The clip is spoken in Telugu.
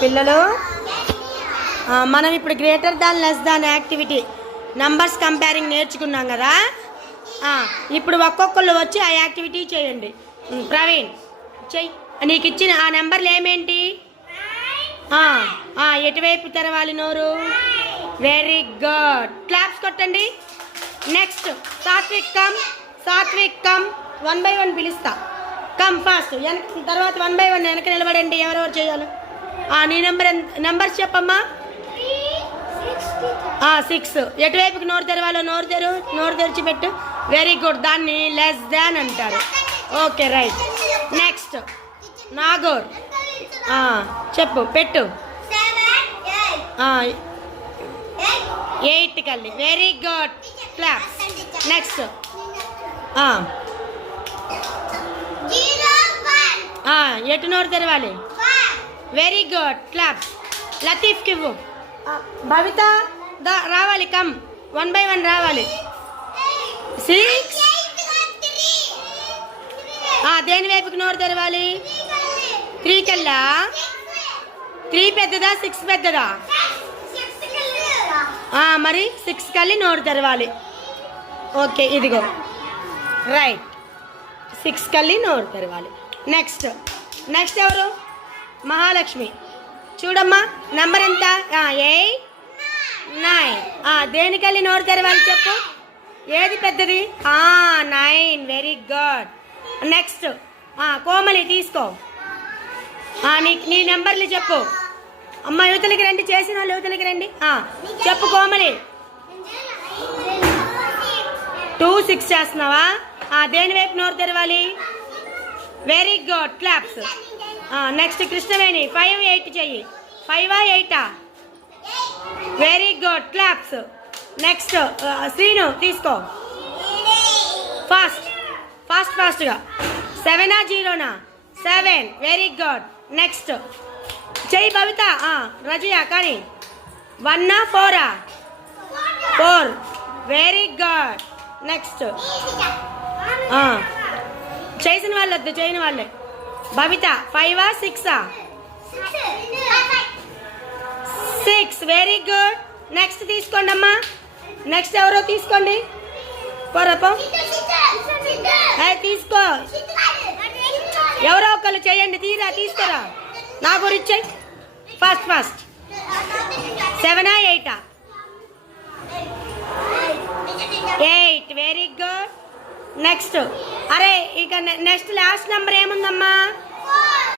పిల్లలు మనం ఇప్పుడు greater than less than activity numbers comparing నేర్చుకున్నాం కదా. ఇప్పుడు ఒక్కొక్కళ్ళు వచ్చి ఆ యాక్టివిటీ చేయండి. ప్రవీణ్ చెయ్యి. నీకు ఇచ్చిన ఆ నెంబర్లు ఏమేంటి? ఎటువైపు తెరవాలి నోరు? వెరీ గుడ్, క్లాప్స్ కొట్టండి. నెక్స్ట్ సాత్విక్ కమ్ 1 by 1 పిలుస్తా. Come fast. తర్వాత 1 by 1 వెనక నిలబడండి. ఎవరెవరు చేయాలి? నీ నెంబర్స్ చెప్పమ్మా. 6. ఎటువైపుకి నోరు తెరవాలో నోరు తెరిచి పెట్టు. వెరీ గుడ్, దాన్ని లెస్ దాన్ అంటారు. Okay right. నెక్స్ట్ నాగోర్ చెప్పు పెట్టు. 8 కల్లి. Very good, claps. నెక్స్ట్ ఎటు నోరు తెరవాలి? Very good, claps. లతీఫ్కి ఇవ్వు. భవిత రావాలి. కమ్ 1 by 1 రావాలి. 6. దేని వైపుకి నోరు తెరవాలి? 3 కల్లా. 3 పెద్దదా 6 పెద్దదా? మరి 6 కల్లి నోరు తెరవాలి. ఓకే ఇదిగో రైట్. 6 కల్లి నోరు తెరవాలి. నెక్స్ట్ ఎవరు? మహాలక్ష్మి. చూడమ్మా నెంబర్ ఎంత? 8, 9. దేనికల్లి నోరు తెరవాలి చెప్పు. ఏది పెద్దది? 9. Very good. నెక్స్ట్ కోమలి తీసుకో. నీ నెంబర్లు చెప్పు. అమ్మ యువతలకి రండి. చేసిన వాళ్ళు యువతలకి రండి. చెప్పు కోమలి. 2, 6 చేస్తున్నావా? దేని వైపు నోరు తెరవాలి? Very good, claps. Next Krishnaveni 5, 8 చెయ్యి. 5, 8. Very good, claps. Next Srinu తీసుకో. ఫాస్ట్గా. 7 0? 7. Very good. నెక్స్ట్ చెయ్యి భవిత. రజియా కానీ 1 4? 4. Very good. నెక్స్ట్ చేసిన వాళ్ళు వద్దు, చేయని వాళ్ళే. భవిత 5 6? 6. Very good. నెక్స్ట్ తీసుకోండి అమ్మా. నెక్స్ట్ ఎవరో తీసుకోండి. పొరపం తీసుకో. ఎవరో ఒకళ్ళు చేయండి. తీసుకురా. నా గురించి ఫాస్ట్. 7 8? 8. Very good. నెక్స్ట్ అరే ఇక నెక్స్ట్ లాస్ట్ నెంబర్ ఏముందమ్మా?